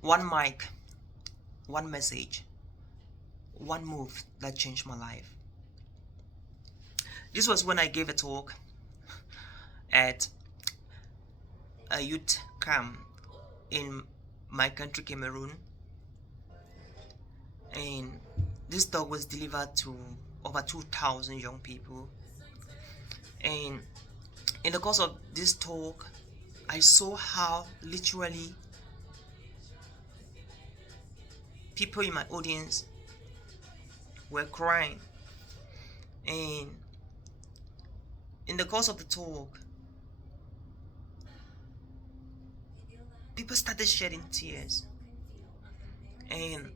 One mic, one message, one move that changed my life. This was when I gave a talk at a youth camp in my country, Cameroon, and this talk was delivered to over 2,000 young people. And in the course of this talk, I saw how literally people in my audience were crying. And in the course of the talk, people started shedding tears. And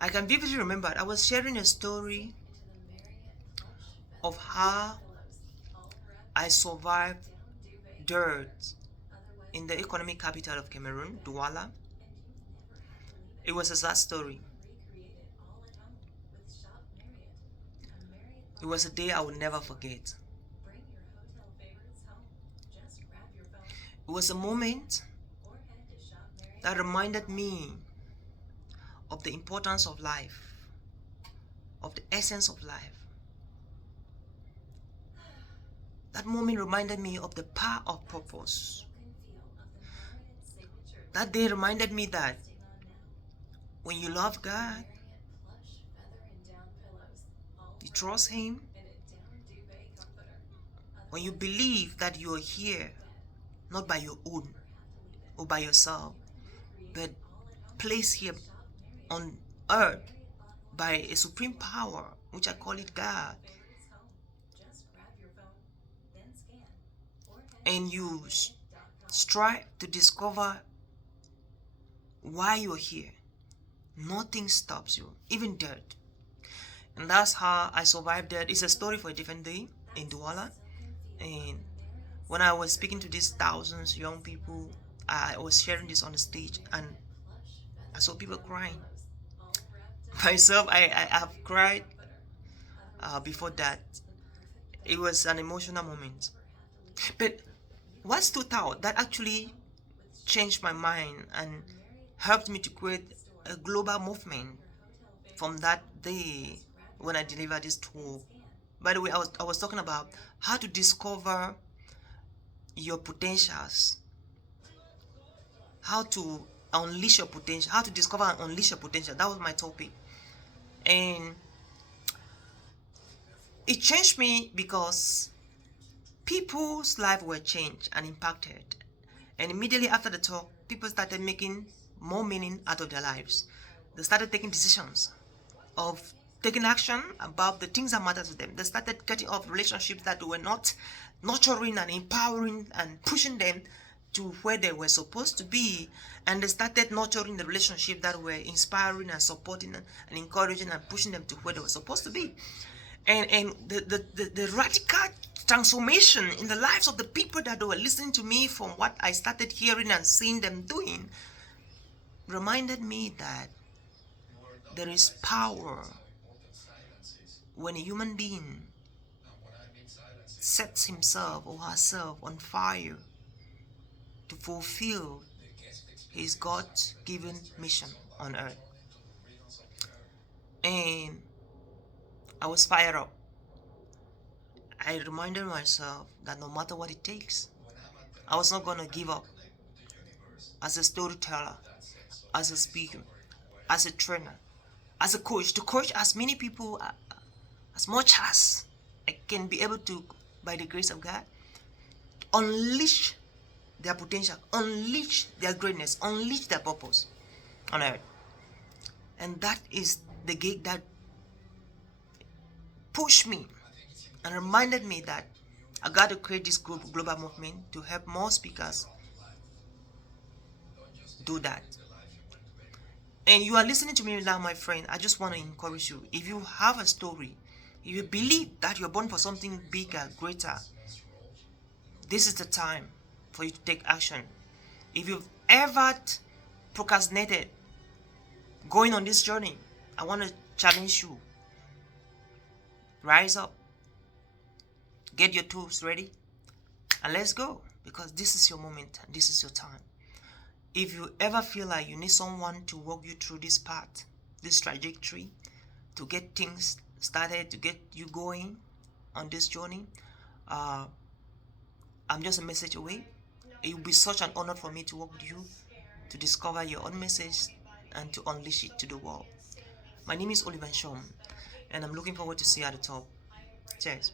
I can vividly remember I was sharing a story of how I survived dirt in the economic capital of Cameroon, Douala. It was a sad story. It was a day I will never forget. It was a moment that reminded me of the importance of life, of the essence of life. That moment reminded me of the power of purpose. That day reminded me that when you love God, you trust Him, when you believe that you are here not by your own or by yourself, but placed here on earth by a supreme power, which I call it God, and you strive to discover why you're here, nothing stops you, even death. And that's how I survived death. It's a story for a different day in Douala. And when I was speaking to these thousands of young people, I was sharing this on the stage, and I saw people crying. Myself, I have cried before that. It was an emotional moment. But what stood out that actually changed my mind and helped me to create a global movement from that day when I delivered this talk. By the way, I was talking about how to discover your potentials, how to unleash your potential, how to discover and unleash your potential. That was my topic. And it changed me because people's lives were changed and impacted. And immediately after the talk, people started making more meaning out of their lives. They started taking decisions of taking action about the things that matter to them. They started cutting off relationships that were not nurturing and empowering and pushing them to where they were supposed to be, and they started nurturing the relationships that were inspiring and supporting and encouraging and pushing them to where they were supposed to be. And the radical transformation in the lives of the people that were listening to me from what I started hearing and seeing them doing reminded me that there is power when a human being sets himself or herself on fire to fulfill his God-given mission on earth. And I was fired up. I reminded myself that no matter what it takes, I was not going to give up as a storyteller, as a speaker, as a trainer, as a coach, to coach as many people as much as I can be able to, by the grace of God, unleash their potential, unleash their greatness, unleash their purpose on earth. And that is the gig that pushed me and reminded me that I got to create this global movement to help more speakers do that. And you are listening to me now, my friend. I just want to encourage you. If you have a story, if you believe that you're born for something bigger, greater, this is the time for you to take action. If you've ever procrastinated going on this journey, I want to challenge you. Rise up. Get your tools ready. And let's go. Because this is your moment. And this is your time. If you ever feel like you need someone to walk you through this path, this trajectory, to get things started, to get you going on this journey, I'm just a message away. It will be such an honor for me to work with you to discover your own message and to unleash it to the world. My name is Oliver Nshom, and I'm looking forward to see you at the top. Cheers.